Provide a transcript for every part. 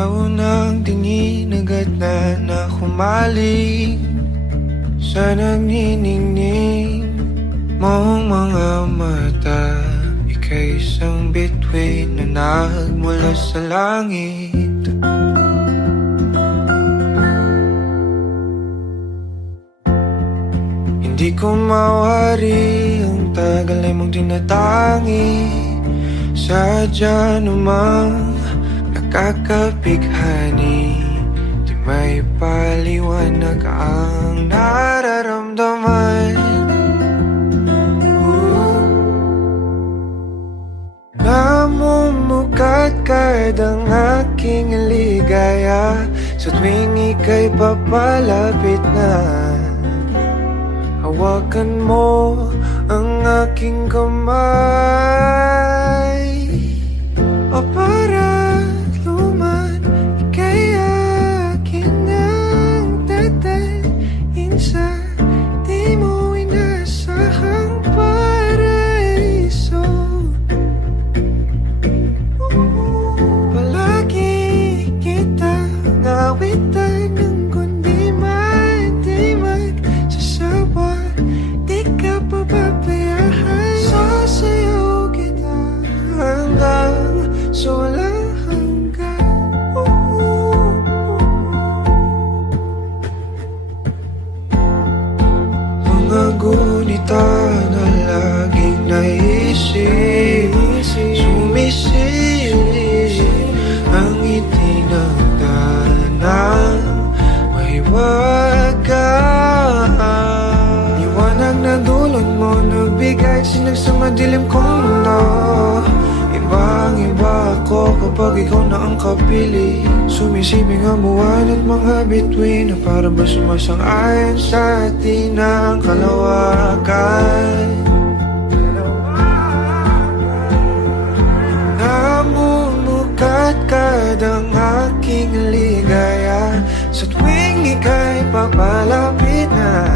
Sa unang tingin agad na humaling sa nagniningning mong mga mata. Ika'y isang bituin na nagmula sa langit. Hindi ko mawari ang tagal ay mong tinatangi. Sadya namang nakakapighani, di may paliwanag ang nararamdaman. Namumukadkad ang aking ligaya sa tuwing ika'y papalapit na. Hawakan mo ang aking kamay, o para luman, ika'y akin ang dadalhin sa di mo inasahang paraiso. Palagi kitang awitan ng kundi man di magsasawa. Di ka pababayaan, sasayaw kita hanggang sa walang hanggan. Mga gunita na laging naisip, sumisilip ang ngiti ng tanang may wagas. Liwanag na dulot mo, nagbigay sinag sa madilim kong mundo. Ibang-iba ako kapag ikaw na ang kapili. Sumisibing ang buwan at mga bituin na para ba sumasang-ayon sa atin ang kalawakan. Namumukadkad ang aking ligaya sa tuwing ika'y papalapit na.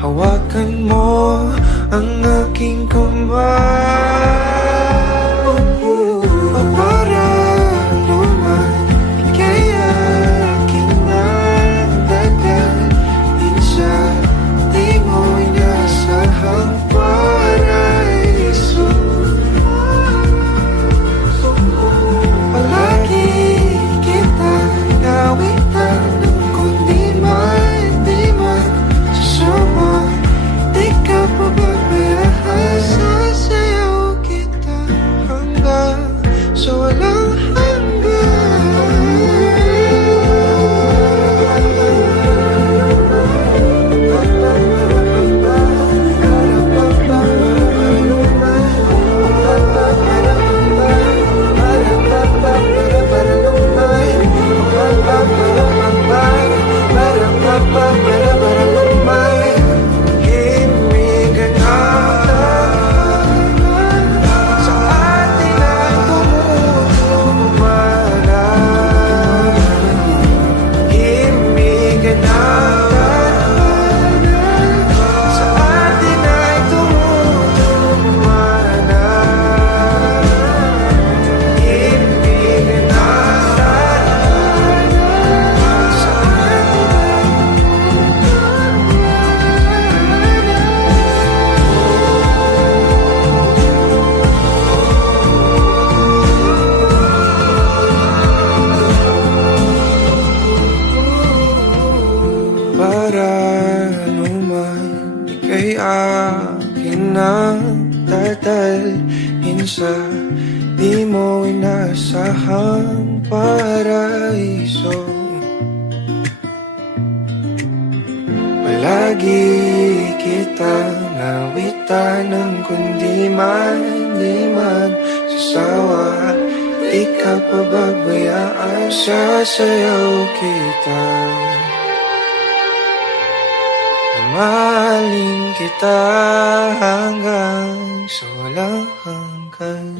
Hawakan mo ang aking kamay, o para luman, ika'y aking dadalhin sa di mo inasahang paraiso. Palagi kitang awitan ng kundi man di magsasawa. Di ka pababayaan, sasayaw kita hanggang sa walang dadalhin sa di mo inasahang paraiso. Palagi kitang awitan ng kundi man di magsasawa. Di ka pababayaan, sasayaw kita. Mahalin kita hanggang sa walang hanggan.